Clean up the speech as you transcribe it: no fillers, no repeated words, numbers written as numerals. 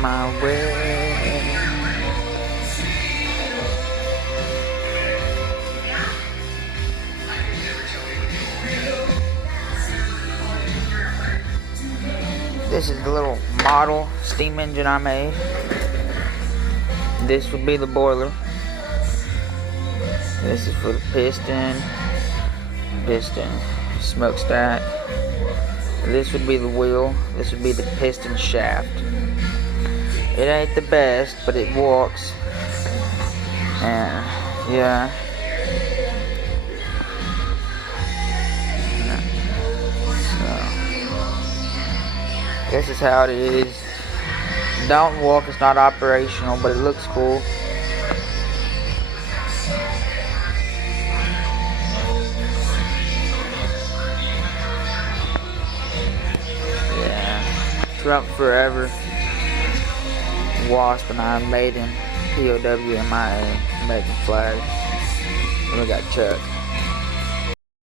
my way. This is the little model steam engine I made. This would be the boiler. This is for the piston smokestack. This would be the wheel. This would be the piston shaft. It ain't the best, but it works. And yeah. So this is how it is. Don't walk, it's not operational, but it looks cool. Yeah. Trump forever. Wasp and I made him. POW MIA. Making flag. We got Chuck.